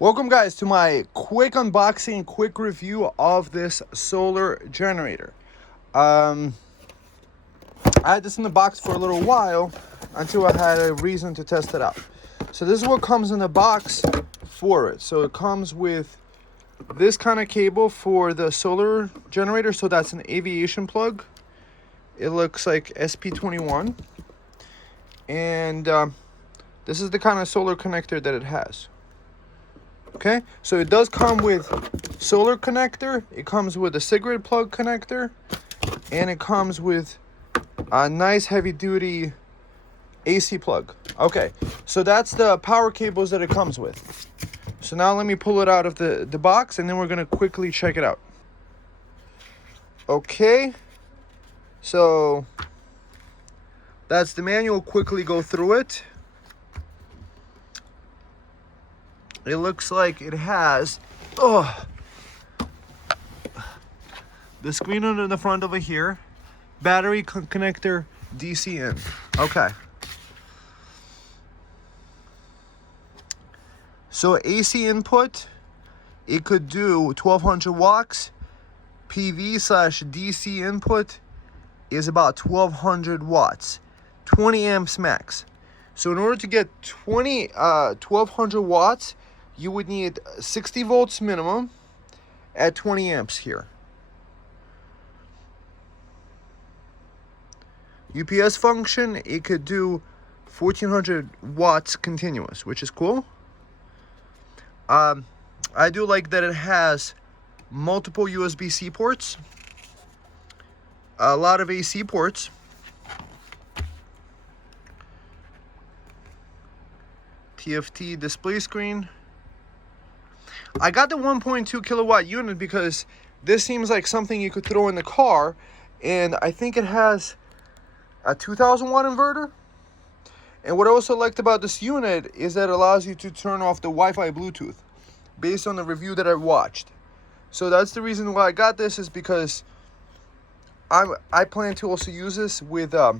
Welcome guys to my quick unboxing, quick review of this solar generator. I had this in the box for a little while until I had a reason to test it out. So this is what comes in the box for it. So it comes with this kind of cable for the solar generator. So that's an aviation plug. It looks like SP21. And this is the kind of solar connector that it has. Okay, so it does come with solar connector, it comes with a cigarette plug connector, and it comes with a nice heavy duty AC plug. Okay, so that's the power cables that it comes with. So now let me pull it out of the box and then we're gonna quickly check it out. Okay, so that's the manual. Quickly go through it. It looks like it has the screen on the front over here, battery connector, DC in. Okay. So AC input, it could do 1200 watts. PV/DC input is about 1200 watts, 20 amps max. So in order to get 1200 watts, you would need 60 volts minimum at 20 amps here. UPS function, it could do 1400 watts continuous, which is cool. I do like that it has multiple USB-C ports, a lot of AC ports. TFT display screen. I got the 1.2 kilowatt unit because this seems like something you could throw in the car, and I think it has a 2000 watt inverter. And what I also liked about this unit is that it allows you to turn off the Wi-Fi Bluetooth based on the review that I watched. So that's the reason why I got this, is because I plan to also use this with a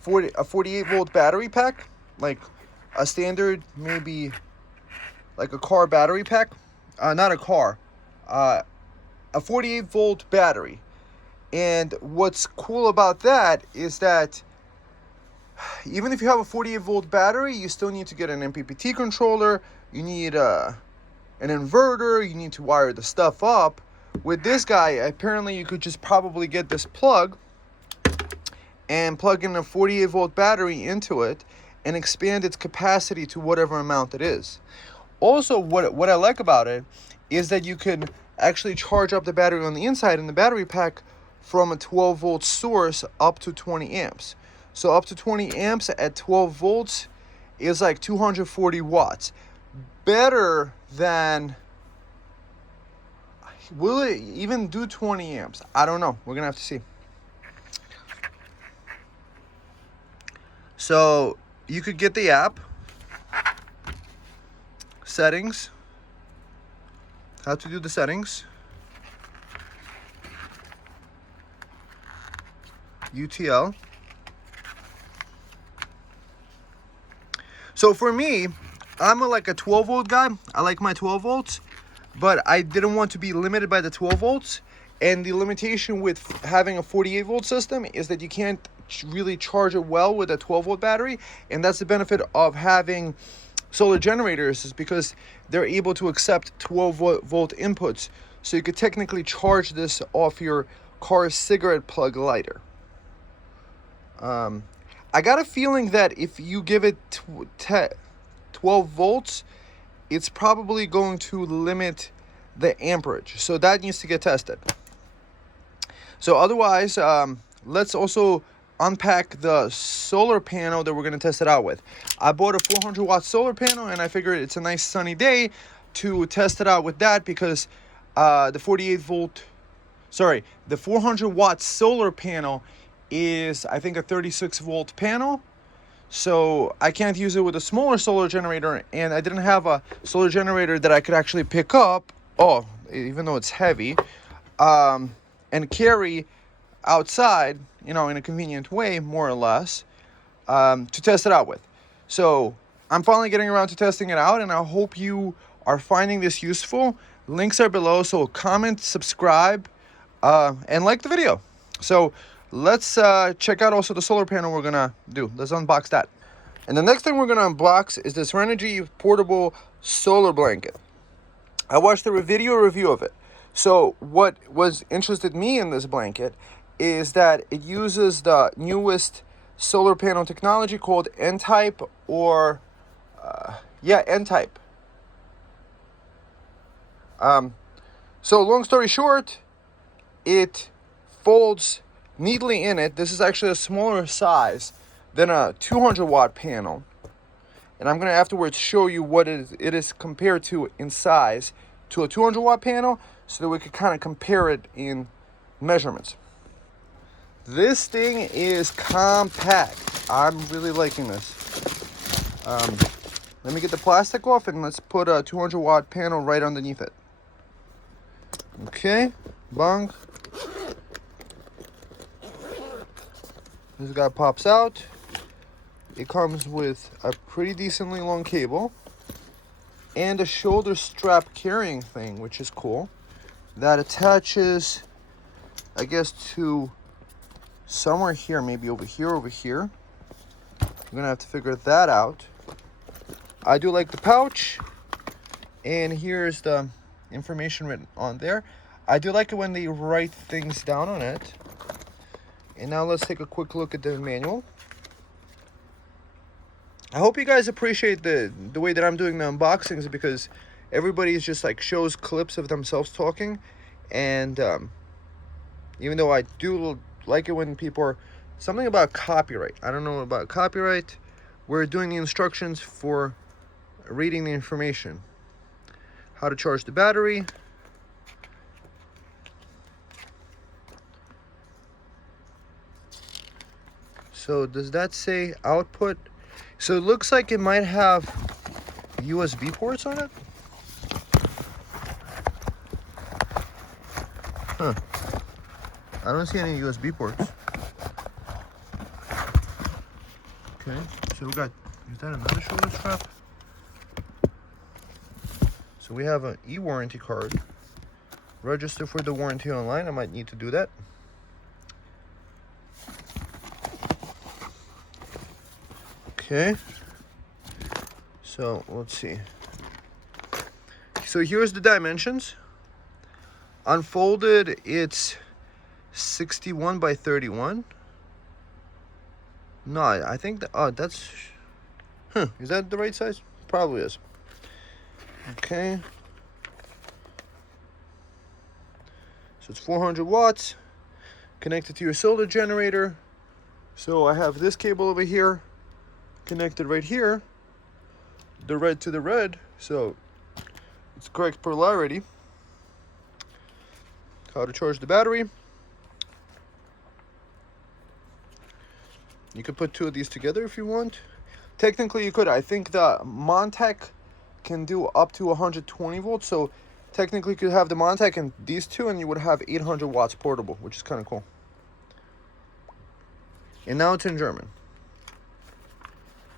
48 volt battery pack, like a standard, maybe like a car battery pack, not a car, a 48 volt battery. And what's cool about that is that even if you have a 48 volt battery, you still need to get an MPPT controller, you need an inverter, you need to wire the stuff up. With this guy, apparently you could just probably get this plug and plug in a 48 volt battery into it and expand its capacity to whatever amount it is. Also, what I like about it is that you can actually charge up the battery on the inside in the battery pack from a 12 volt source up to 20 amps. So up to 20 amps at 12 volts is like 240 watts. Better than, will it even do 20 amps? I don't know. We're gonna have to see. So you could get the app, settings, how to do the settings, UTL. So for me, I'm like a 12 volt guy. I like my 12 volts, but I didn't want to be limited by the 12 volts. And the limitation with having a 48 volt system is that you can't really charge it well with a 12 volt battery. And that's the benefit of having solar generators, is because they're able to accept 12 volt inputs. So you could technically charge this off your car's cigarette plug lighter. I got a feeling that if you give it 12 volts, it's probably going to limit the amperage. So that needs to get tested. So otherwise, let's also unpack the solar panel that we're going to test it out with. I bought a 400 watt solar panel, and I figured it's a nice sunny day to test it out with that, because the 400 watt solar panel is, I think, a 36 volt panel. So I can't use it with a smaller solar generator, and I didn't have a solar generator that I could actually pick up, even though it's heavy, and carry outside, in a convenient way, more or less, to test it out with. So I'm finally getting around to testing it out, and I hope you are finding this useful. Links are below, so comment, subscribe, and like the video. So let's check out also the solar panel we're gonna do. Let's unbox that. And the next thing we're gonna unbox is this Renogy portable solar blanket. I watched a video review of it. So what was interested me in this blanket is that it uses the newest solar panel technology called N Type, or N Type. So long story short, it folds neatly in it. This is actually a smaller size than a 200 watt panel, and I'm going to afterwards show you what it is compared to in size to a 200 watt panel, so that we could kind of compare it in measurements. This thing is compact. I'm really liking this. Let me get the plastic off, and let's put a 200 watt panel right underneath it. Okay, bang. This guy pops out. It comes with a pretty decently long cable and a shoulder strap carrying thing, which is cool. That attaches, I guess, to somewhere here, maybe over here. I'm gonna have to figure that out. I do like the pouch, and here's the information written on there. I do like it when they write things down on it. And now let's take a quick look at the manual. I hope you guys appreciate the way that I'm doing the unboxings, because everybody is just like shows clips of themselves talking, and even though I do like it when people are something about copyright. I don't know about copyright. We're doing the instructions for reading the information. How to charge the battery. So does that say output? So it looks like it might have USB ports on it. Huh. I don't see any USB ports. Okay, so we got, is that another shoulder strap? So we have an e-warranty card. Register for the warranty online. I might need to do that. Okay. So let's see. So here's the dimensions. Unfolded, it's 61 by 31. No, I think that, oh, that's, is that the right size? Probably is. Okay. So it's 400 watts connected to your solar generator. So I have this cable over here connected right here, the red to the red, so it's correct polarity. How to charge the battery. You could put two of these together if you want. Technically you could. I think the IMONTEK can do up to 120 volts, so technically you could have the IMONTEK and these two, and you would have 800 watts portable, which is kind of cool. And now it's in German.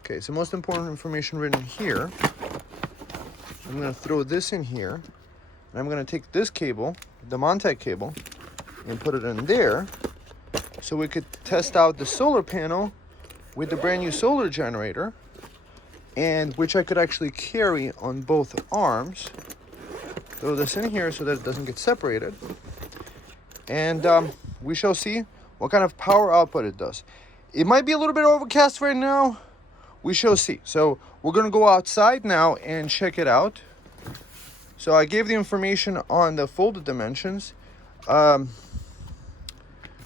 Okay, so most important information written here. I'm going to throw this in here, and I'm going to take this cable, the IMONTEK cable, and put it in there, so we could test out the solar panel with the brand new solar generator, and which I could actually carry on both arms. Throw this in here so that it doesn't get separated, and we shall see what kind of power output it does. It might be a little bit overcast right now. We shall see. So we're going to go outside now and check it out. So I gave the information on the folded dimensions. So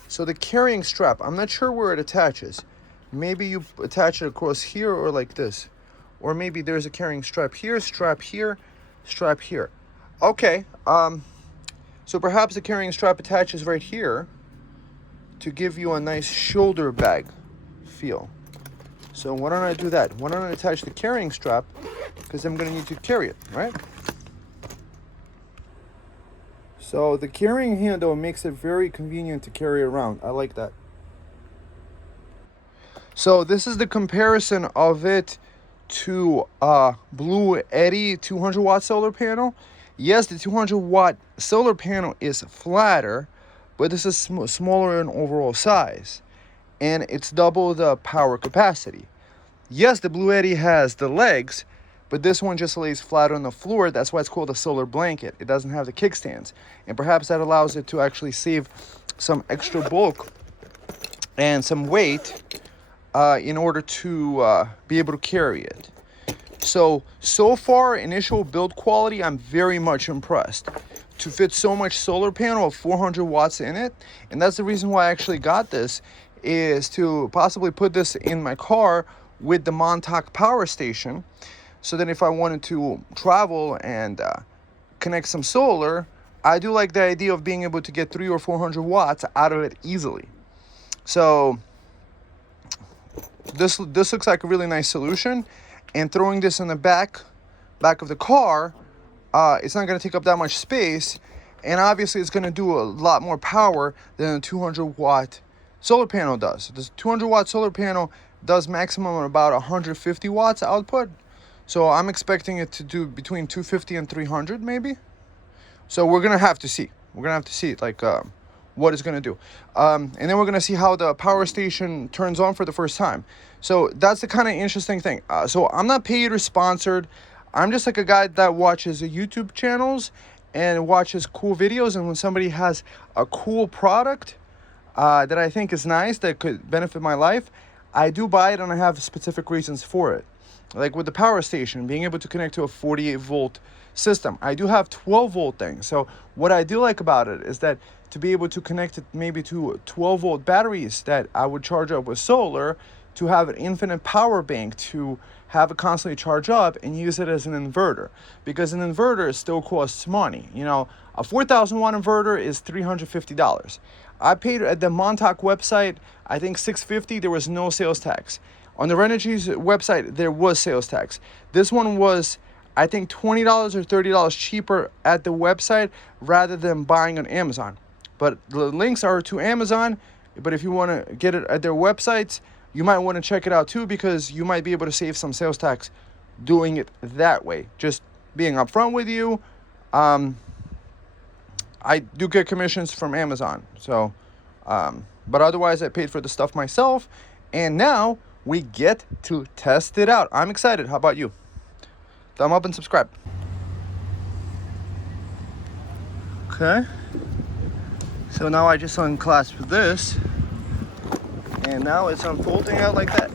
the carrying strap, I'm not sure where it attaches. Maybe you attach it across here or like this. Or maybe there's a carrying strap here, strap here, strap here. Okay. So perhaps the carrying strap attaches right here to give you a nice shoulder bag feel. So why don't I do that? Why don't I attach the carrying strap, because I'm going to need to carry it, right? So the carrying handle makes it very convenient to carry around. I like that. So this is the comparison of it to Blue Eddy 200 watt solar panel. Yes, the 200 watt solar panel is flatter, but this is smaller in overall size, and it's double the power capacity. Yes, the Blue Eddy has the legs, but this one just lays flat on the floor. That's why it's called a solar blanket. It doesn't have the kickstands, and perhaps that allows it to actually save some extra bulk and some weight in order to be able to carry it. So far, initial build quality, I'm very much impressed. To fit so much solar panel of 400 watts in it, and that's the reason why I actually got this, is to possibly put this in my car with the IMONTEK power station, so that if I wanted to travel and connect some solar, I do like the idea of being able to get 300 or 400 watts out of it easily. So this looks like a really nice solution, and throwing this in the back of the car, it's not going to take up that much space, and obviously it's going to do a lot more power than a 200 watt solar panel does. This 200 watt solar panel does maximum about 150 watts output, so I'm expecting it to do between 250 and 300 maybe. So we're gonna have to see. Like what it's gonna do, and then we're gonna see how the power station turns on for the first time. So that's the kind of interesting thing. So I'm not paid or sponsored. I'm just like a guy that watches YouTube channels and watches cool videos, and when somebody has a cool product that I think is nice, that could benefit my life, I do buy it, and I have specific reasons for it. Like with the power station, being able to connect to a 48 volt system. I do have 12 volt things. So what I do like about it is that to be able to connect it maybe to 12 volt batteries that I would charge up with solar, to have an infinite power bank to have it constantly charge up and use it as an inverter, because an inverter still costs money. You know, a 4,000 watt inverter is $350. I paid at the IMONTEK website, I think $650. There was no sales tax. On the Renogy's website, there was sales tax. This one was, I think, $20 or $30 cheaper at the website rather than buying on Amazon. But the links are to Amazon. But if you want to get it at their websites, you might want to check it out too, because you might be able to save some sales tax doing it that way. Just being upfront with you. I do get commissions from Amazon. So, but otherwise I paid for the stuff myself. And now we get to test it out. I'm excited. How about you? Thumb up and subscribe. Okay. So now I just unclasp this, and now it's unfolding out like that.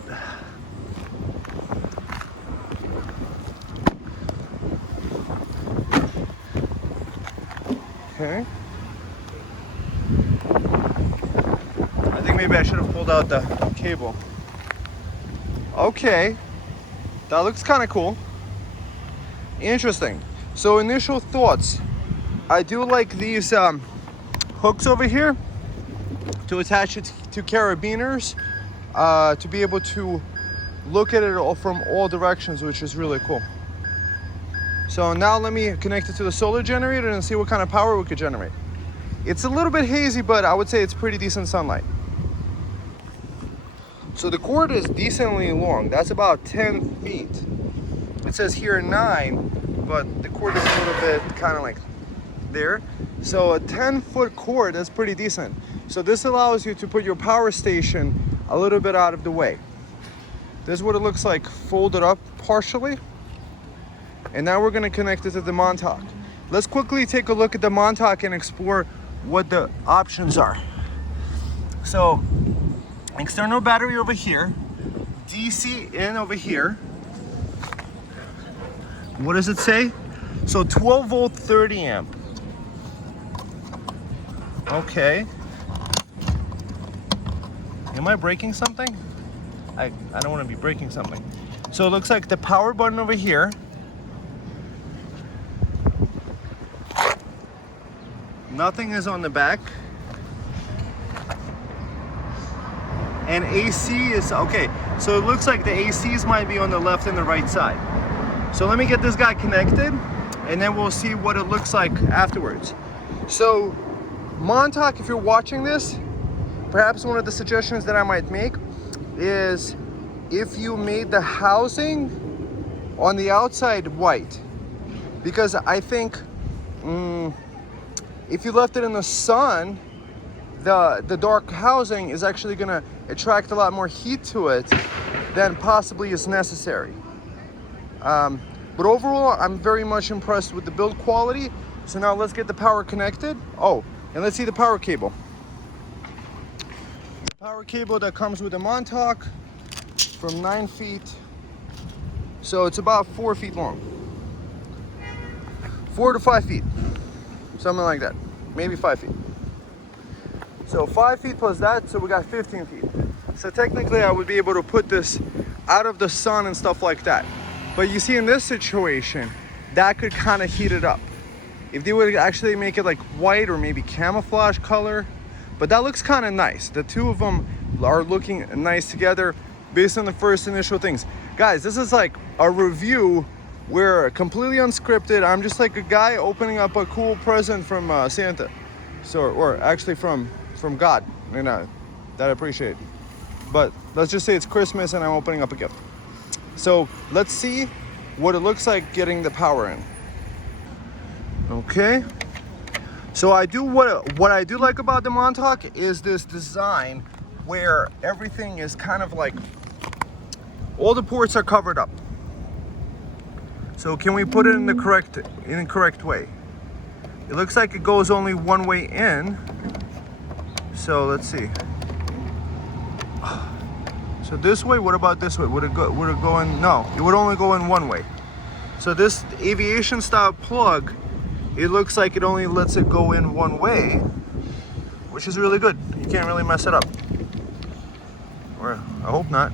Okay. I think maybe I should have pulled out the cable. Okay. That looks kind of cool. Interesting. So initial thoughts. I do like these hooks over here to attach it to carabiners, to be able to look at it all from all directions, which is really cool. So now let me connect it to the solar generator and see what kind of power we could generate. It's a little bit hazy, but I would say it's pretty decent sunlight. So the cord is decently long. That's about 10 feet. It says here 9, but the cord is a little bit kind of like there. So a 10-foot cord is pretty decent. So this allows you to put your power station a little bit out of the way. This is what it looks like folded up partially. And now we're going to connect it to the IMONTEK. Let's quickly take a look at the IMONTEK and explore what the options are. So external battery over here, DC in over here. What does it say? So 12 volt 30 amp. Okay. Am I breaking something? I don't want to be breaking something. So it looks like the power button over here. Nothing is on the back. And AC is, okay, so it looks like the ACs might be on the left and the right side. So let me get this guy connected, and then we'll see what it looks like afterwards. So IMONTEK, if you're watching this, perhaps one of the suggestions that I might make is if you made the housing on the outside white, because I think if you left it in the sun, the dark housing is actually gonna attract a lot more heat to it than possibly is necessary. But overall, I'm very much impressed with the build quality. So now let's get the power connected. Oh, and let's see the power cable. The power cable that comes with the IMONTEK from 9 feet. So it's about 4 feet long. 4 to 5 feet, something like that. Maybe 5 feet. So 5 feet plus that, so we got 15 feet. So technically I would be able to put this out of the sun and stuff like that. But you see, in this situation, that could kind of heat it up. If they would actually make it like white or maybe camouflage color, but that looks kind of nice. The two of them are looking nice together based on the first initial things. Guys, this is like a review. We're completely unscripted. I'm just like a guy opening up a cool present from Santa. So, or actually from God, and that I appreciate. But let's just say it's Christmas and I'm opening up a gift. So let's see what it looks like getting the power in. Okay. So what I do like about the IMONTEK is this design where everything is kind of like, all the ports are covered up. So can we put it in the correct way? It looks like it goes only one way in. So let's see. So this way, what about this way? Would it go in? No, it would only go in one way. So this aviation style plug, it looks like it only lets it go in one way, which is really good. You can't really mess it up. Or I hope not.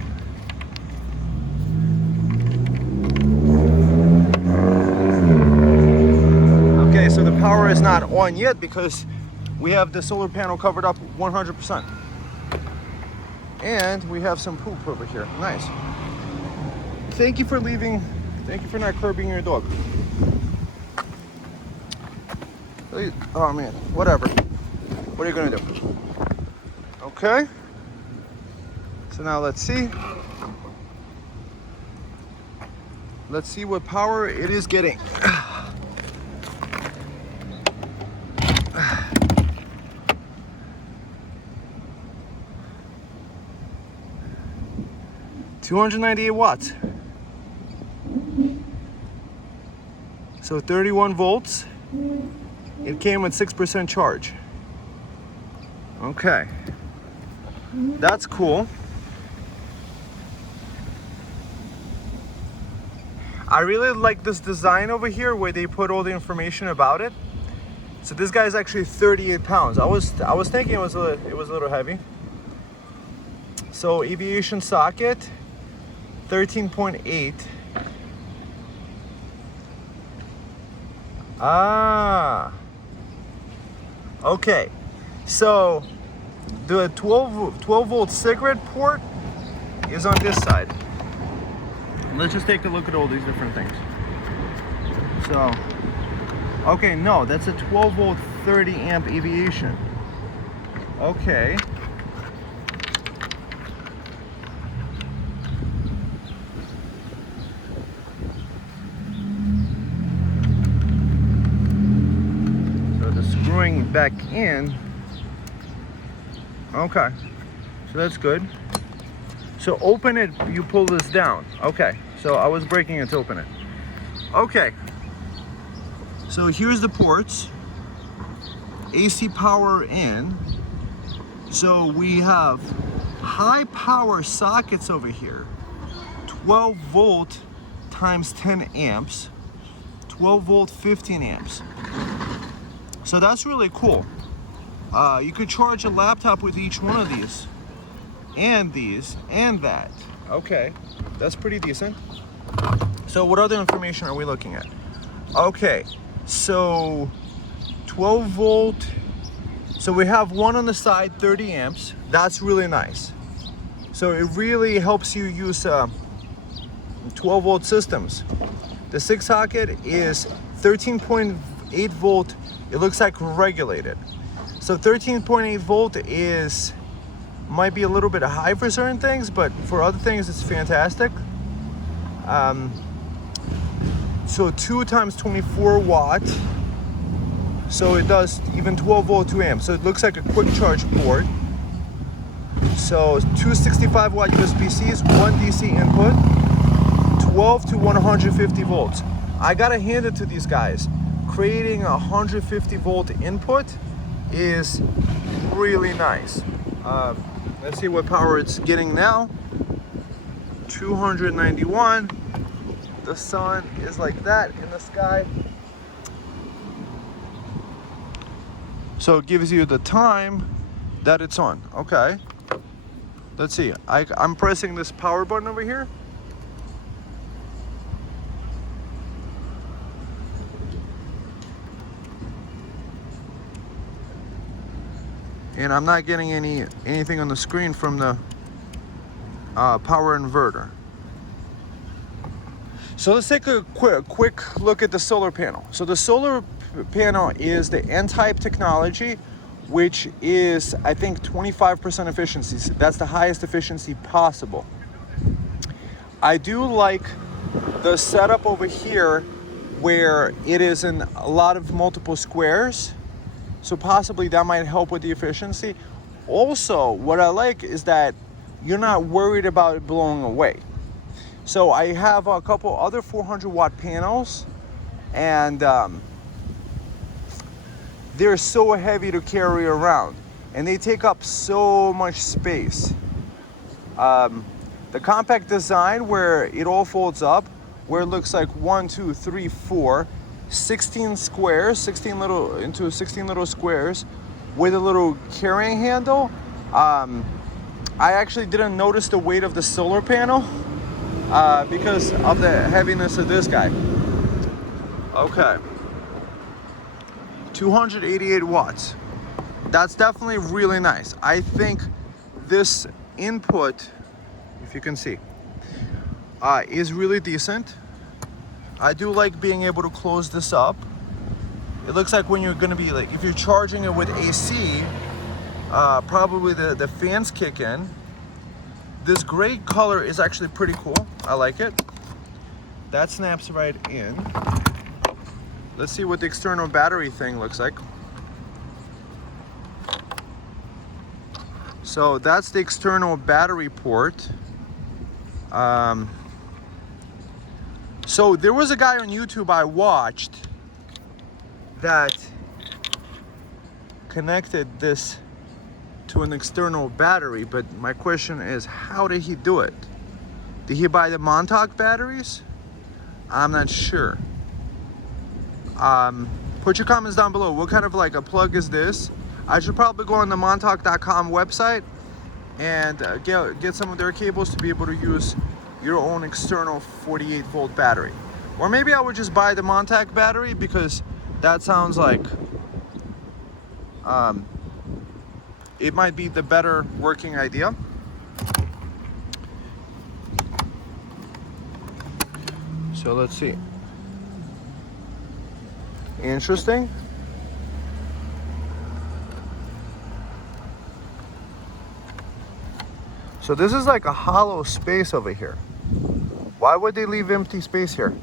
Okay, so the power is not on yet because we have the solar panel covered up 100%. And we have some poop over here. Nice. Thank you for leaving. Thank you for not curbing your dog. Oh man, whatever. What are you gonna do? Okay. So now let's see. Let's see what power it is getting. 298 watts. So 31 volts. It came with 6% charge. Okay. That's cool. I really like this design over here where they put all the information about it. So this guy is actually 38 pounds. I was thinking it was a little heavy. So aviation socket, 13.8. Ah. Okay. So the 12 volt cigarette port is on this side. Let's just take a look at all these different things. So, okay, no, that's a 12 volt 30 amp aviation. Okay. So the screwing back in. Okay, so that's good. So open it, you pull this down. Okay, so I was breaking it to open it. Okay, so here's the ports. AC power in. So we have high power sockets over here. 12 volt times 10 amps. 12 volt, 15 amps. So that's really cool. You could charge a laptop with each one of these. And these, and that. Okay, that's pretty decent. So what other information are we looking at? Okay, so 12 volt. So we have one on the side, 30 amps. That's really nice. So it really helps you use 12 volt systems. The 6 socket is 13.8 volt. It looks like regulated. So 13.8 volt might be a little bit high for certain things, but for other things it's fantastic. So 2 times 24 watts. So it does even 12 volt 2 amps. So it looks like a quick charge port. So 265 watt USB-Cs, 1 DC input, 12 to 150 volts. I gotta hand it to these guys. Creating a 150 volt input is really nice. Let's see what power it's getting now. 291. The sun is like that in the sky. So it gives you the time that it's on. Okay. Let's see. I'm pressing this power button over here. And I'm not getting anything on the screen from the power inverter. So let's take a quick look at the solar panel. So the solar panel is the N Type technology, which is, I think, 25% efficiency. So that's the highest efficiency possible. I do like the setup over here where it is in a lot of multiple squares. So possibly that might help with the efficiency. Also, what I like is that you're not worried about it blowing away. So I have a couple other 400 watt panels, and they're so heavy to carry around, and they take up so much space. The compact design where it all folds up, where it looks like 1, 2, 3, 4, 16 squares, 16 little squares with a little carrying handle. I actually didn't notice the weight of the solar panel because of the heaviness of this guy. Okay. 288 watts. That's definitely really nice. I think this input, if you can see, is really decent. I do like being able to close this up. It looks like when you're gonna be like, if you're charging it with AC, probably the fans kick in. This gray color is actually pretty cool. I like it. That snaps right in. Let's see what the external battery thing looks like. So that's the external battery port. So there was a guy on YouTube I watched that connected this to an external battery, but my question is, how did he do it? Did he buy the IMONTEK batteries? I'm not sure. Put your comments down below. What kind of like a plug is this? I should probably go on the IMONTEK.com website and get some of their cables to be able to use your own external 48 volt battery. Or maybe I would just buy the IMONTEK battery, because that sounds like it might be the better working idea. So let's see. Interesting. So this is like a hollow space over here. Why would they leave empty space here?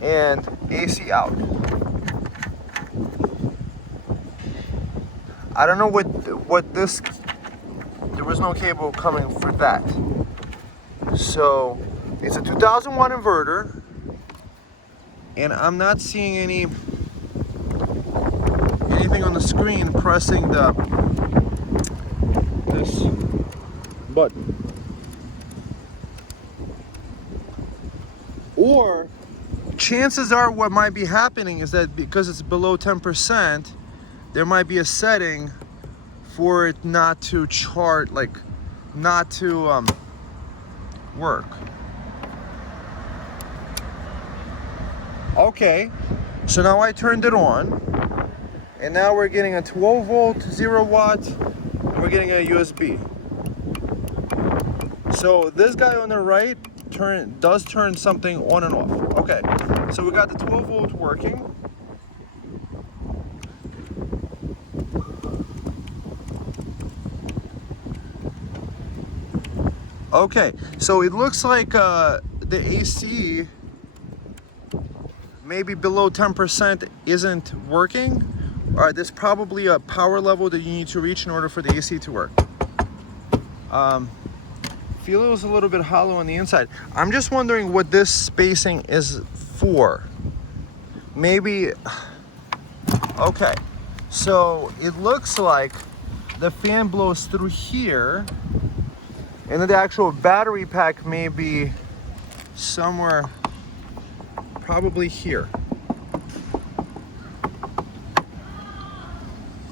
And AC out. I don't know what this, there was no cable coming for that. So it's a 2000 watt inverter, and I'm not seeing anything on the screen pressing this button. Or chances are what might be happening is that because it's below 10%, there might be a setting for it not to chart, like not to work. Okay, so now I turned it on, and now we're getting a 12 volt, 0 watt, and we're getting a USB. So this guy on the right does turn something on and off. Okay, so we got the 12 volt working. Okay, so it looks like the AC maybe below 10% isn't working. All right, there's probably a power level that you need to reach in order for the AC to work. Feel it was a little bit hollow on the inside. I'm just wondering what this spacing is for. Maybe, okay. So it looks like the fan blows through here, and then the actual battery pack may be somewhere, probably here.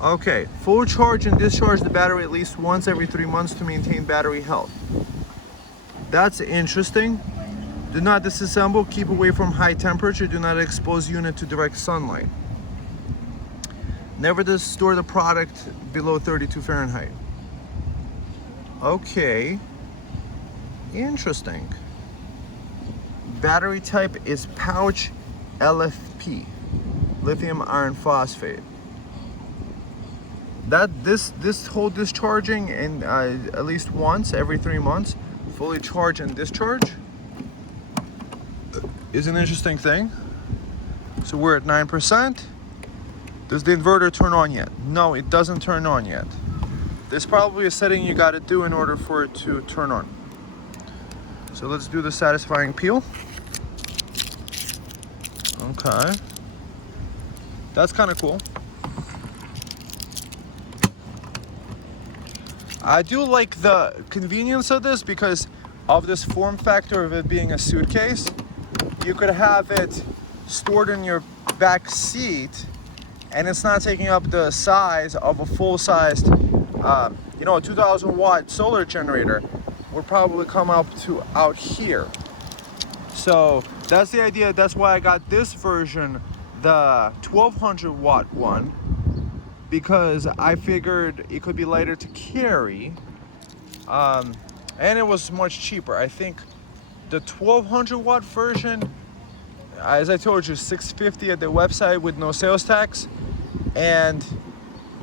Okay, full charge and discharge the battery at least once every 3 months to maintain battery health. That's interesting. Do not disassemble, keep away from high temperature, do not expose unit to direct sunlight. Never store the product below 32 Fahrenheit. Okay, interesting. Battery type is pouch LFP, lithium iron phosphate. This whole discharging in at least once every 3 months, fully charge and discharge, is an interesting thing. So we're at 9%. Does the inverter turn on yet? No, it doesn't turn on yet. There's probably a setting you got to do in order for it to turn on. So let's do the satisfying peel. Okay. That's kind of cool. I do like the convenience of this because of this form factor of it being a suitcase. You could have it stored in your back seat and it's not taking up the size of a full-sized, you know, a 2,000 watt solar generator would probably come up to out here. So that's the idea. That's why I got this version, the 1,200 watt one, because I figured it could be lighter to carry, and it was much cheaper. I think the 1,200 watt version, as I told you, $650 at the website with no sales tax, and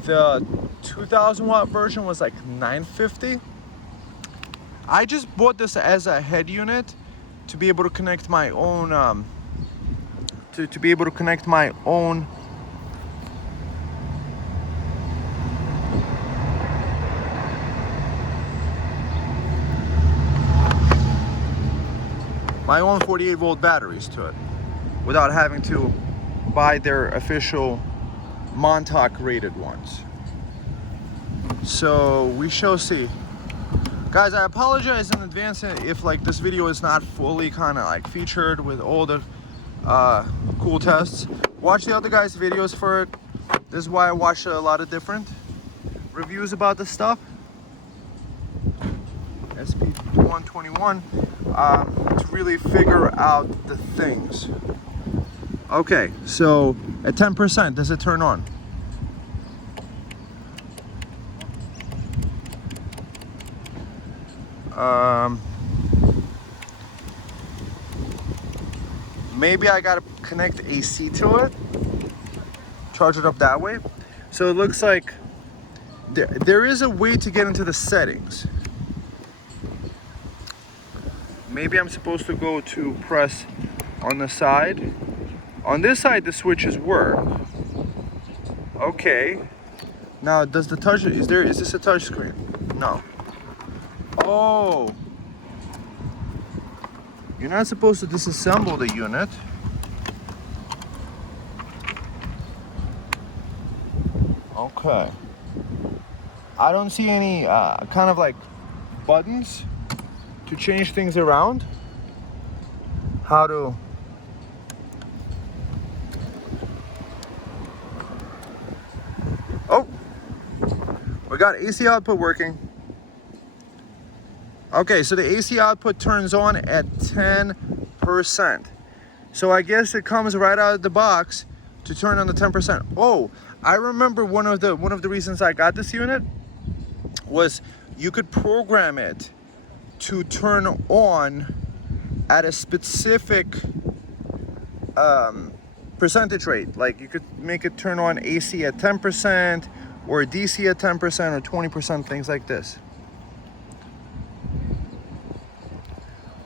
the 2,000 watt version was like $950. I just bought this as a head unit to be able to connect my own, to be able to connect my own my own 48 volt batteries to it without having to buy their official Montauk rated ones. So we shall see. Guys, I apologize in advance if like this video is not fully kind of like featured with all the cool tests. Watch the other guys' videos for it. This is why I watch a lot of different reviews about this stuff. SP121 to really figure out the things. Okay, so at 10%, does it turn on? Maybe I gotta connect AC to it, charge it up that way. So it looks like there is a way to get into the settings. Maybe I'm supposed to go to press on the side. On this side, the switches work. Okay. Now, does the touch, is this a touch screen? No. Oh. You're not supposed to disassemble the unit. Okay. I don't see any kind of like buttons to change things around. How to oh, we got AC output working. Okay, so the AC output turns on at 10%. So I guess it comes right out of the box to turn on the 10%. Oh, I remember one of the reasons I got this unit was you could program it to turn on at a specific percentage rate. Like you could make it turn on AC at 10% or DC at 10% or 20%, things like this.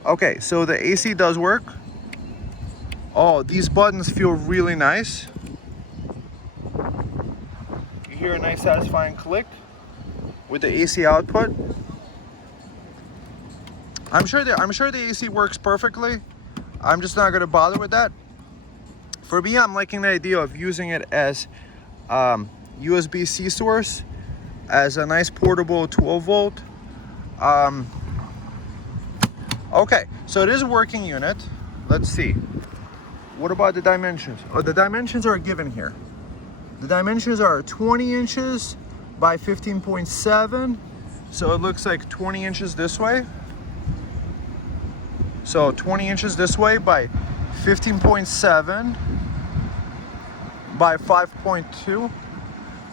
Okay, so the AC does work. Oh, these buttons feel really nice. You hear a nice satisfying click with the AC output. I'm sure the AC works perfectly. I'm just not gonna bother with that. For me, I'm liking the idea of using it as USB-C source, as a nice portable 12 volt. Okay, so it is a working unit. Let's see. What about the dimensions? Oh, the dimensions are given here. The dimensions are 20 inches by 15.7. So it looks like 20 inches this way. So 20 inches this way by 15.7 by 5.2.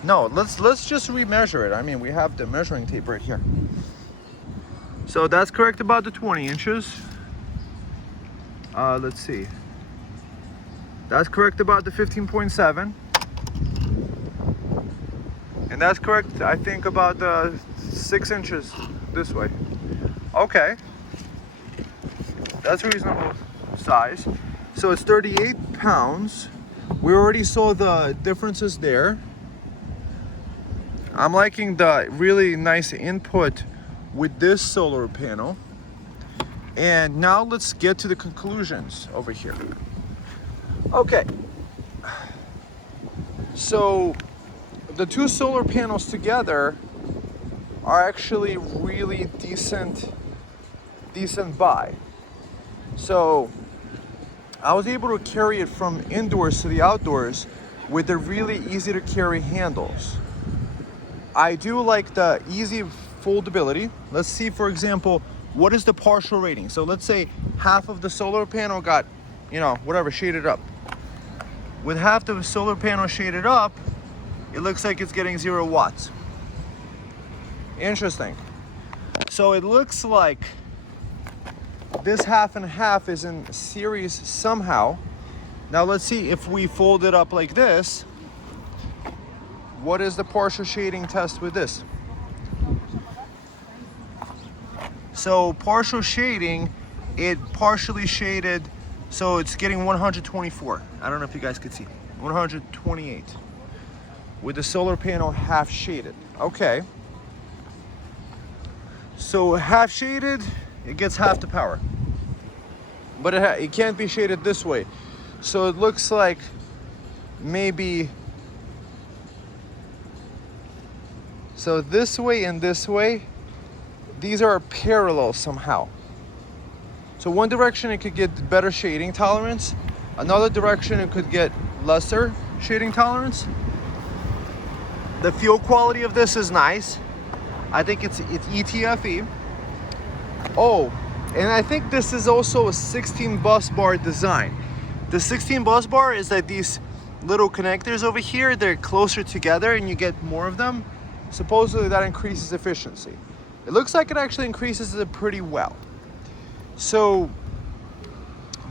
No, let's just remeasure it. I mean, we have the measuring tape right here. So that's correct about the 20 inches. Let's see. That's correct about the 15.7. And that's correct, I think, about the 6 inches this way. Okay. That's a reasonable size. So it's 38 pounds. We already saw the differences there. I'm liking the really nice input with this solar panel. And now let's get to the conclusions over here. Okay. So the two solar panels together are actually really decent buy. So I was able to carry it from indoors to the outdoors with the really easy to carry handles. I do like the easy foldability. Let's see, for example, what is the partial rating? So let's say half of the solar panel got, you know, whatever, shaded up. With half the solar panel shaded up, it looks like it's getting 0 watts. Interesting. So it looks like this half and half is in series somehow. Now let's see if we fold it up like this. What is the partial shading test with this? So partial shading, it partially shaded, so it's getting 124. I don't know if you guys could see. 128 with the solar panel half shaded. Okay. So half shaded, it gets half the power. But it can't be shaded this way. So it looks like maybe, so this way and this way, these are parallel somehow. So one direction it could get better shading tolerance, another direction it could get lesser shading tolerance. The fuel quality of this is nice. I think it's ETFE. Oh, and I think this is also a 16 bus bar design. The 16 bus bar is that these little connectors over here, they're closer together and you get more of them. Supposedly that increases efficiency. It looks like it actually increases it pretty well. So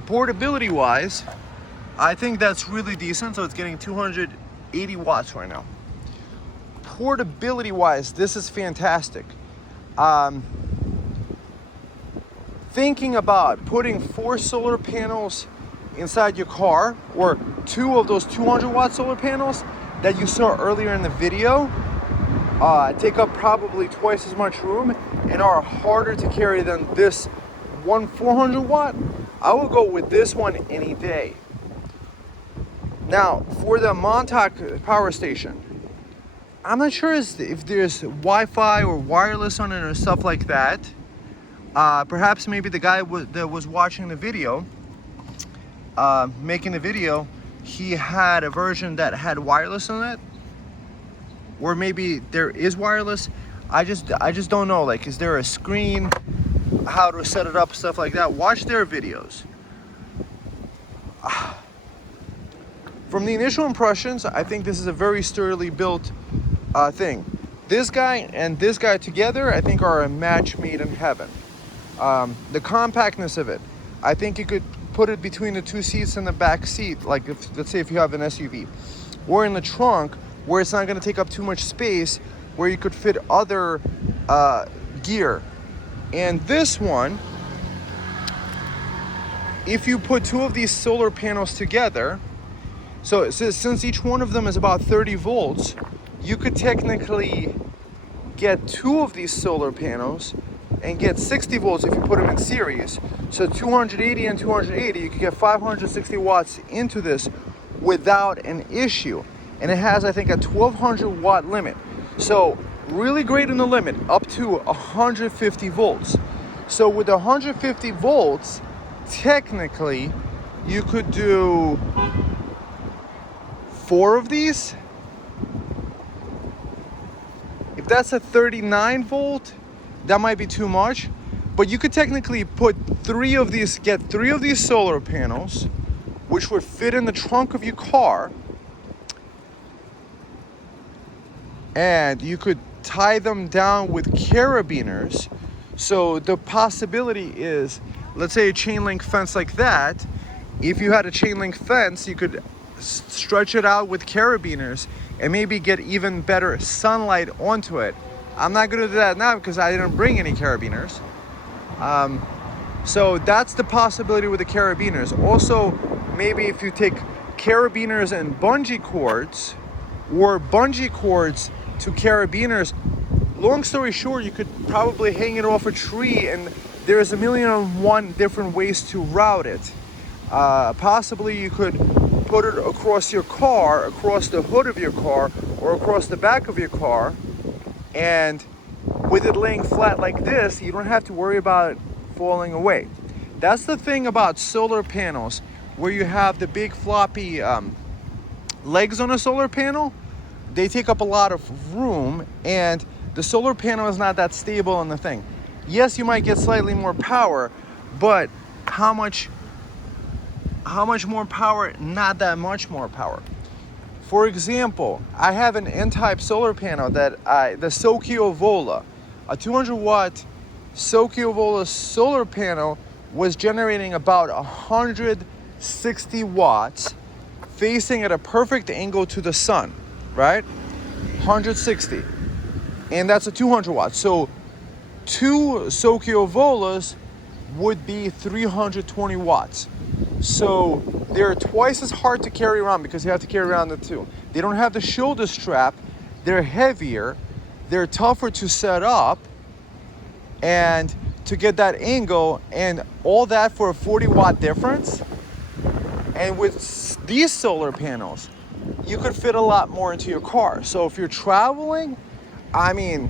portability wise, I think that's really decent. So it's getting 280 watts right now. Portability wise, this is fantastic. Thinking about putting 4 solar panels inside your car, or 2 of those 200 watt solar panels that you saw earlier in the video, take up probably twice as much room and are harder to carry than this one 400 watt. I will go with this one any day. Now for the IMONTEK power station, I'm not sure if there's Wi-Fi or wireless on it or stuff like that. Perhaps maybe the guy that was watching the video, making the video, he had a version that had wireless on it, or maybe there is wireless. I just don't know. Like, is there a screen, how to set it up, stuff like that? Watch their videos. From the initial impressions, I think this is a very sturdily built thing. This guy and this guy together, I think, are a match made in heaven. The compactness of it, I think you could put it between the 2 seats in the back seat, like if, let's say if you have an SUV, or in the trunk where it's not going to take up too much space, where you could fit other gear. And this one, if you put two of these solar panels together, so since each one of them is about 30 volts, you could technically get two of these solar panels and get 60 volts if you put them in series. So 280 and 280, you could get 560 watts into this without an issue. And it has, I think, a 1200 watt limit. So really great in the limit, up to 150 volts. So with 150 volts, technically, you could do 4 of these. If that's a 39 volt, that might be too much. But you could technically put 3 of these, get 3 of these solar panels, which would fit in the trunk of your car. And you could tie them down with carabiners. So the possibility is, let's say a chain link fence like that. If you had a chain link fence, you could stretch it out with carabiners and maybe get even better sunlight onto it. I'm not gonna do that now because I didn't bring any carabiners. So that's the possibility with the carabiners. Also, maybe if you take carabiners and bungee cords, or bungee cords to carabiners, long story short, you could probably hang it off a tree, and there's 1,000,001 different ways to route it. Possibly you could put it across your car, across the hood of your car, or across the back of your car, and with it laying flat like this, you don't have to worry about it falling away. That's the thing about solar panels, where you have the big floppy legs on a solar panel. They take up a lot of room, and the solar panel is not that stable in the thing. Yes, you might get slightly more power, but how much more power? Not that much more power. For example, I have an N-type solar panel that the Sokio Vola, a 200 watt Sokio Vola solar panel was generating about 160 watts facing at a perfect angle to the sun, right? 160. And that's a 200 watts. So 2 Sokio Volas would be 320 watts. So they're twice as hard to carry around because you have to carry around the 2. They don't have the shoulder strap. They're heavier. They're tougher to set up and to get that angle, and all that for a 40 watt difference. And with these solar panels, you could fit a lot more into your car. So if you're traveling, I mean,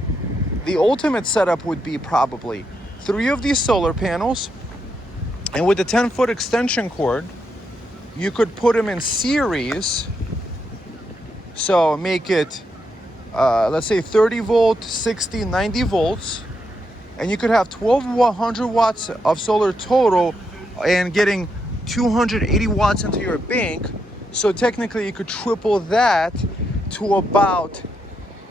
the ultimate setup would be probably 3 of these solar panels, and with the 10-foot extension cord, you could put them in series. So make it, let's say 30 volt, 60, 90 volts. And you could have 1,200 watts of solar total and getting 280 watts into your bank. So technically you could triple that to about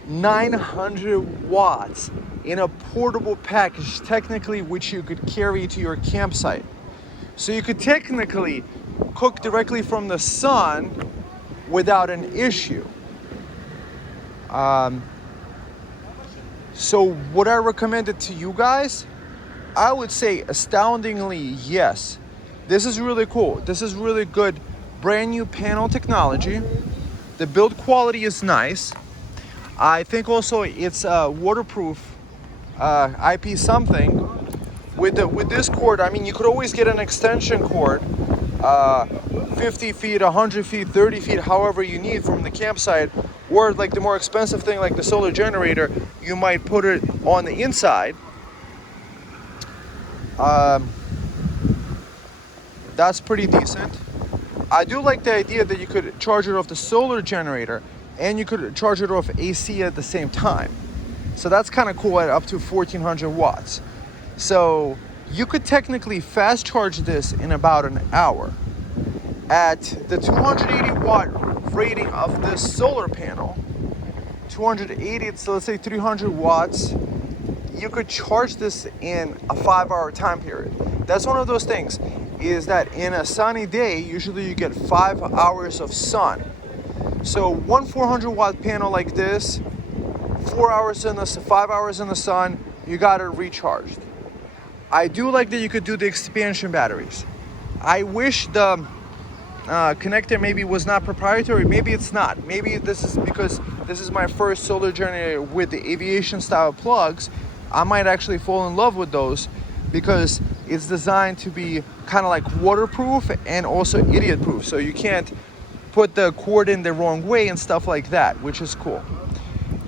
900 watts in a portable package, technically, which you could carry to your campsite. So you could technically cook directly from the sun without an issue. So would I recommend it to you guys? I would say astoundingly yes. This is really cool. This is really good, brand new panel technology. The build quality is nice. I think also it's waterproof, IP something. With this cord, I mean, you could always get an extension cord, 50 feet, 100 feet, 30 feet, however you need from the campsite. Or like the more expensive thing, like the solar generator, you might put it on the inside. That's pretty decent. I do like the idea that you could charge it off the solar generator and you could charge it off AC at the same time. So that's kind of cool at up to 1,400 watts. So you could technically fast charge this in about an hour. At the 280 watt rating of this solar panel, 280, so let's say 300 watts, you could charge this in a 5-hour time period. That's one of those things, is that in a sunny day, usually you get 5 hours of sun. So one 400 watt panel like this, 5 hours in the sun, you got it recharged. I do like that you could do the expansion batteries. I wish the connector maybe was not proprietary. Maybe it's not. Maybe this is because this is my first solar generator with the aviation style plugs. I might actually fall in love with those because it's designed to be kind of like waterproof and also idiot proof, so you can't put the cord in the wrong way and stuff like that, which is cool.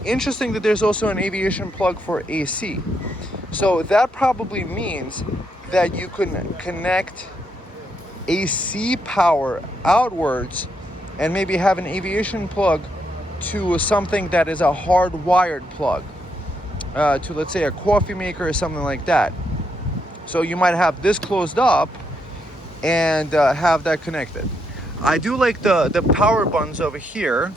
Interesting that there's also an aviation plug for AC. So that probably means that you can connect AC power outwards and maybe have an aviation plug to something that is a hardwired plug, to let's say a coffee maker or something like that. So you might have this closed up and have that connected. I do like the power buttons over here,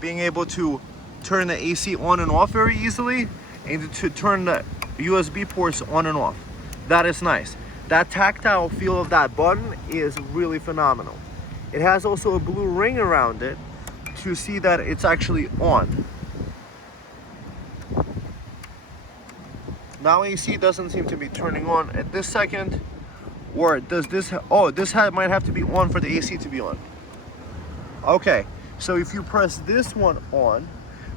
being able to turn the AC on and off very easily, and to turn the USB ports on and off. That is nice. That tactile feel of that button is really phenomenal. It has also a blue ring around it to see that it's actually on. Now AC doesn't seem to be turning on at this second. Or does this, oh, this might have to be on for the AC to be on. Okay, so if you press this one on,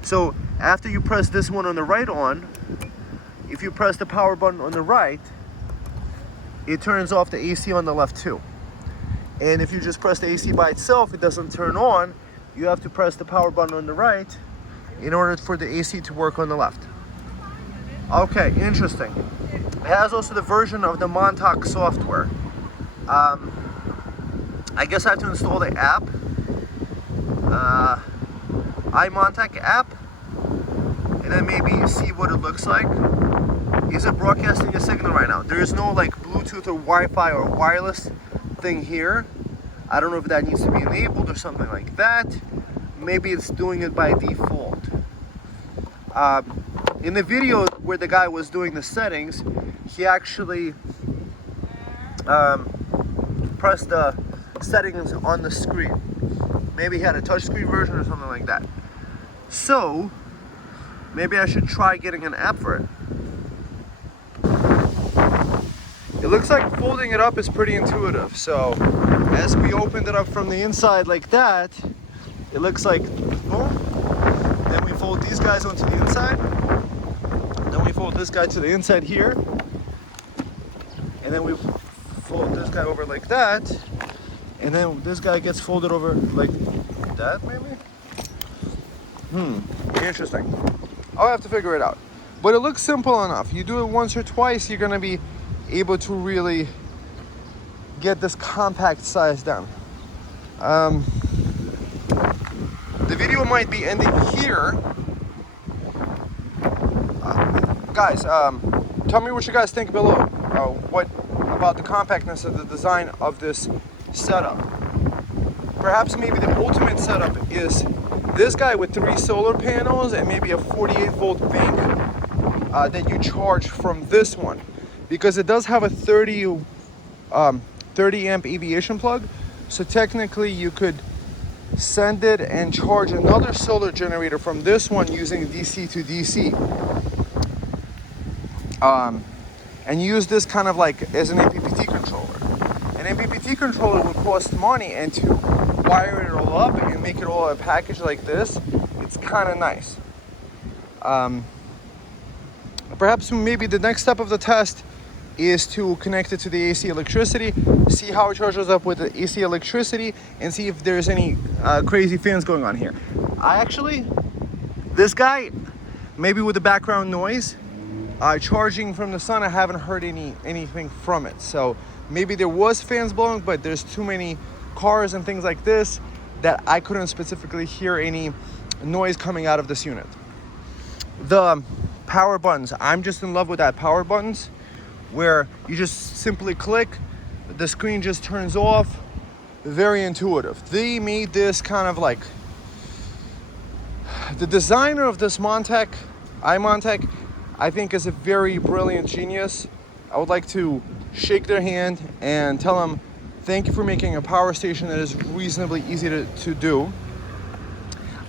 so after you press this one on the right on, if you press the power button on the right, it turns off the AC on the left too. And if you just press the AC by itself, it doesn't turn on. You have to press the power button on the right in order for the AC to work on the left. Okay, interesting. It has also the version of the IMONTEK software. I guess I have to install the app, IMONTEK app, and then maybe see what it looks like. Is it broadcasting a signal right now? There is no like Bluetooth or Wi-Fi or wireless thing here. I don't know if that needs to be enabled or something like that. Maybe it's doing it by default. In the video where the guy was doing the settings, he actually pressed the settings on the screen. Maybe he had a touchscreen version or something like that. So maybe I should try getting an app for it. It looks like folding it up is pretty intuitive. So as we opened it up from the inside like that, it looks like boom. Then we fold these guys onto the inside. Then we fold this guy to the inside here. And then we fold this guy over like that. And then this guy gets folded over like that, maybe? Interesting. I'll have to figure it out. But it looks simple enough. You do it once or twice, you're gonna be able to really get this compact size down. The video might be ending here. Guys, tell me what you guys think below. What about the compactness of the design of this setup? Perhaps maybe the ultimate setup is this guy with 3 solar panels and maybe a 48 volt bank that you charge from this one, because it does have a 30 amp aviation plug, so technically you could send it and charge another solar generator from this one using DC to DC, and use this kind of like as an MPPT controller. An MPPT controller would cost money, and to wire it all up and make it all a package like this, it's kind of nice. Perhaps maybe the next step of the test is to connect it to the AC electricity, see how it charges up with the AC electricity, and see if there's any crazy fans going on here. This guy, maybe with the background noise, charging from the sun, I haven't heard anything from it. So maybe there was fans blowing, but there's too many cars and things like this that I couldn't specifically hear any noise coming out of this unit. The power buttons, I'm just in love with that power buttons, where you just simply click, the screen just turns off. Very intuitive. They made this kind of like, the designer of this IMONTEK, I think is a very brilliant genius. I would like to shake their hand and tell them thank you for making a power station that is reasonably easy to do.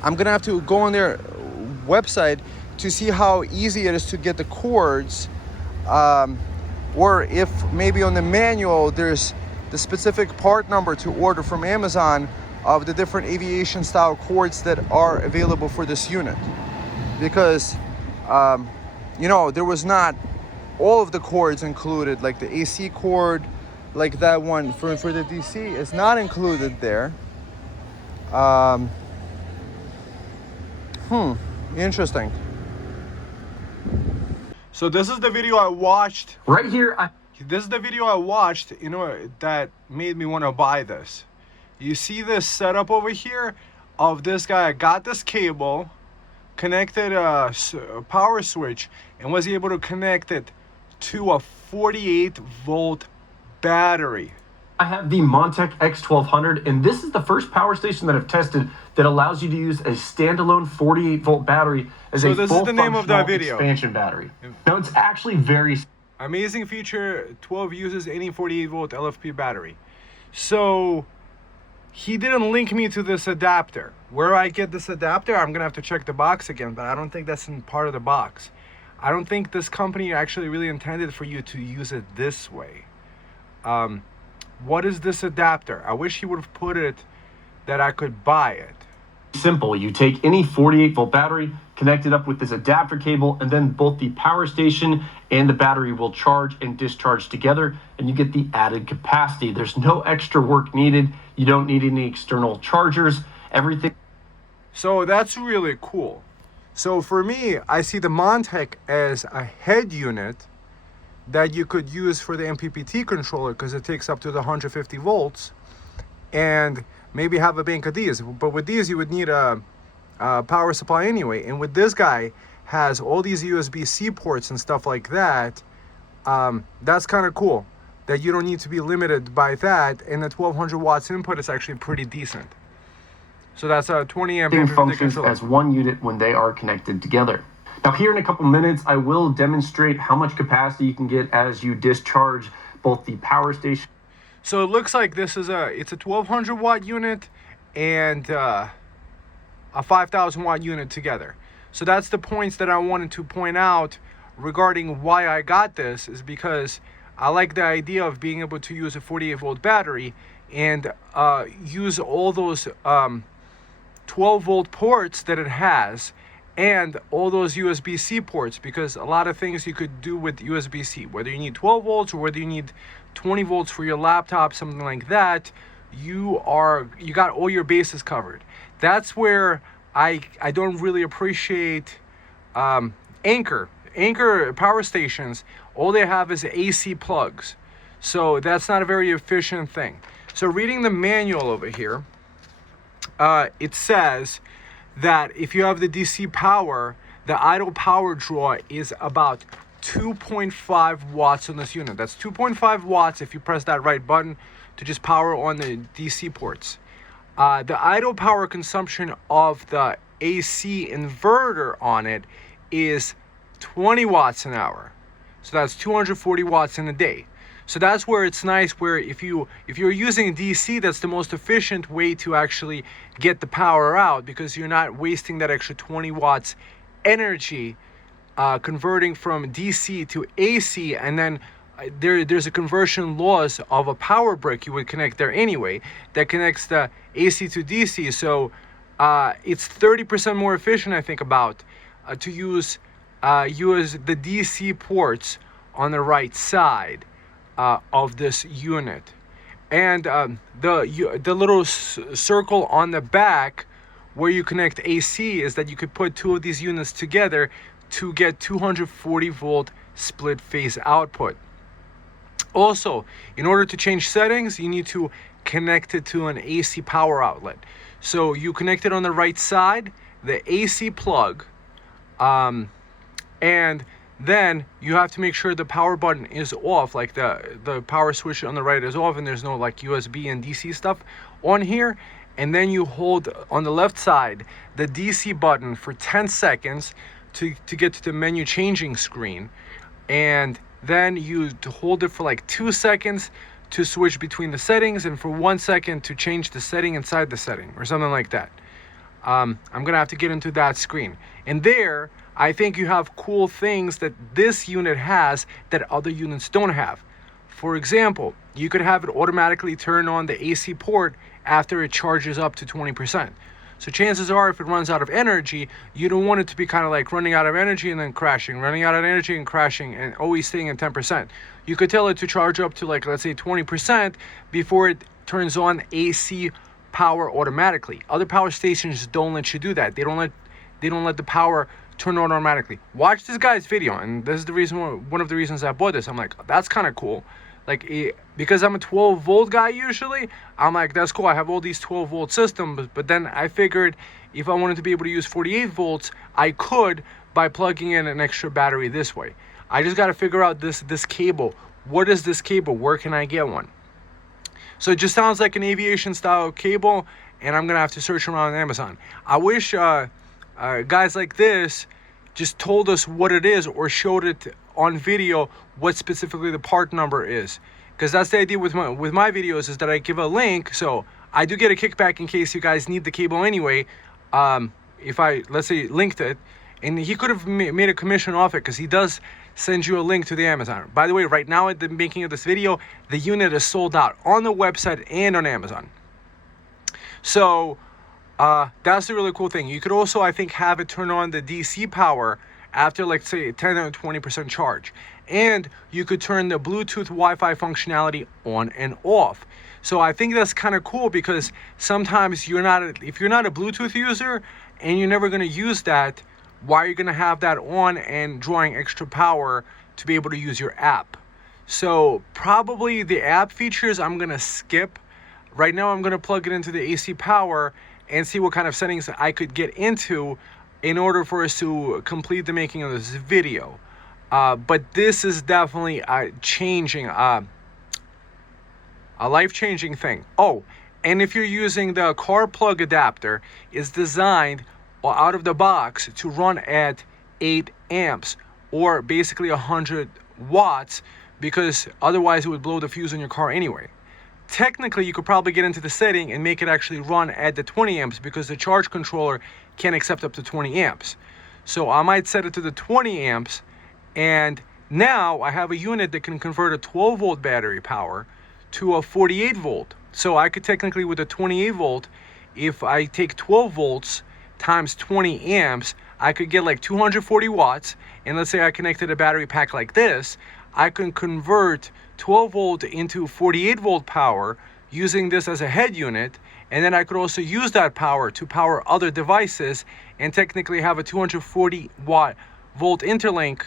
I'm gonna have to go on their website to see how easy it is to get the cords or if maybe on the manual there's the specific part number to order from Amazon of the different aviation style cords that are available for this unit. Because you know, there was not all of the cords included, like the AC cord, like that one for the DC is not included there. Interesting. So this is the video I watched right here. This is the video I watched, you know, that made me want to buy this. You see this setup over here of this guy. I got this cable, connected a power switch, and was able to connect it to a 48-volt battery. I have the IMONTEK x1200, and this is the first power station that I've tested that allows you to use a standalone 48-volt battery as a full functional expansion battery. Now, it's actually very amazing feature. 12 uses any 48-volt LFP battery. So he didn't link me to this adapter. Where I get this adapter, I'm gonna have to check the box again, but I don't think that's in part of the box. I don't think this company actually really intended for you to use it this way. What is this adapter? I wish he would have put it that I could buy it. Simple. You take any 48-volt battery, connect it up with this adapter cable, and then both the power station and the battery will charge and discharge together, and you get the added capacity. There's no extra work needed. You don't need any external chargers. Everything. So that's really cool. So for me, I see the IMONTEK as a head unit that you could use for the MPPT controller because it takes up to the 150 volts, and maybe have a bank of these. But with these, you would need a power supply anyway. And with this guy, has all these USB-C ports and stuff like that. That's kind of cool that you don't need to be limited by that. And the 1200 watts input is actually pretty decent. So that's a 20 amp functions as one unit when they are connected together. Now here in a couple minutes, I will demonstrate how much capacity you can get as you discharge both the power station. So it looks like this is it's a 1200 watt unit and a 5000 watt unit together. So that's the points that I wanted to point out regarding why I got this, is because I like the idea of being able to use a 48 volt battery and use all those 12 volt ports that it has and all those USB-C ports, because a lot of things you could do with USB-C, whether you need 12 volts or whether you need 20 volts for your laptop, something like that, you got all your bases covered. That's where I don't really appreciate Anchor power stations. All they have is AC plugs, so that's not a very efficient thing. So reading the manual over here, it says that if you have the DC power, the idle power draw is about 2.5 watts on this unit. That's 2.5 watts if you press that right button to just power on the DC ports. The idle power consumption of the AC inverter on it is 20 watts an hour. So that's 240 watts in a day. So that's where it's nice, where if you're using DC, that's the most efficient way to actually get the power out, because you're not wasting that extra 20 watts energy converting from DC to AC, and then there's a conversion loss of a power brick you would connect there anyway that connects the AC to DC. So it's 30% more efficient, I think, to use the DC ports on the right side of this unit. And the little circle on the back where you connect AC is that you could put two of these units together to get 240 volt split phase output. Also, in order to change settings, you need to connect it to an AC power outlet. So you connect it on the right side, the AC plug, and then you have to make sure the power button is off, like the power switch on the right is off and there's no like USB and DC stuff on here. And then you hold on the left side the DC button for 10 seconds to get to the menu changing screen. And then you hold it for like 2 seconds to switch between the settings, and for 1 second to change the setting inside the setting or something like that. I'm gonna have to get into that screen. And there I think you have cool things that this unit has that other units don't have. For example, you could have it automatically turn on the AC port after it charges up to 20%. So chances are, if it runs out of energy, you don't want it to be kind of like running out of energy and then crashing, running out of energy and crashing, and always staying at 10%. You could tell it to charge up to, like, let's say 20% before it turns on AC power automatically. Other power stations don't let you do that. They don't let the power turn on automatically. Watch this guy's video, and this is the reason, one of the reasons I bought this. I'm like, that's kind of cool. Like, because I'm a 12 volt guy usually, I'm like, that's cool. I have all these 12 volt systems, but then I figured if I wanted to be able to use 48 volts, I could by plugging in an extra battery this way. I just got to figure out this cable. What is this cable? Where can I get one? So it just sounds like an aviation style cable, and I'm gonna have to search around on Amazon. I wish guys like this just told us what it is or showed it on video what specifically the part number is, because that's the idea with my videos, is that I give a link, so I do get a kickback in case you guys need the cable anyway. If I, let's say, linked it, and he could have made a commission off it, because he does send you a link to the Amazon. By the way, right now at the making of this video, the unit is sold out on the website and on Amazon. So that's the really cool thing. You could also, I think, have it turn on the DC power after, like, say, 10 or 20% charge. And you could turn the Bluetooth Wi-Fi functionality on and off. So I think that's kind of cool, because sometimes if you're not a Bluetooth user and you're never going to use that, why are you going to have that on and drawing extra power to be able to use your app? So probably the app features I'm going to skip. Right now I'm going to plug it into the AC power and see what kind of settings I could get into in order for us to complete the making of this video. But this is definitely a life-changing thing. Oh, and if you're using the car plug adapter, it's designed out of the box to run at 8 amps or basically 100 watts, because otherwise it would blow the fuse in your car anyway. Technically, you could probably get into the setting and make it actually run at the 20 amps, because the charge controller can accept up to 20 amps. So I might set it to the 20 amps, and now I have a unit that can convert a 12 volt battery power to a 48 volt. So I could technically, with a 28 volt, if I take 12 volts times 20 amps, I could get like 240 watts. And let's say I connected a battery pack like this, I can convert 12 volt into 48 volt power using this as a head unit. And then I could also use that power to power other devices and technically have a 240 watt interlink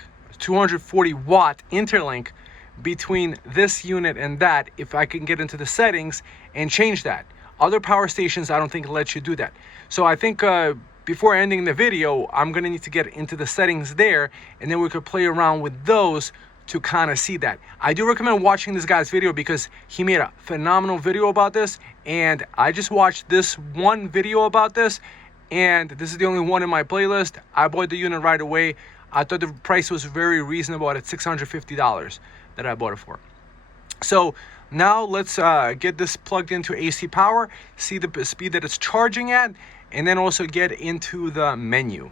between this unit and that, if I can get into the settings and change that. Other power stations, I don't think let you do that. So I think before ending the video, I'm gonna need to get into the settings there, and then we could play around with those to kind of see that. I do recommend watching this guy's video, because he made a phenomenal video about this, and I just watched this one video about this, and this is the only one in my playlist. I bought the unit right away. I thought the price was very reasonable at $650 that I bought it for. So now let's get this plugged into AC power, see the speed that it's charging at, and then also get into the menu.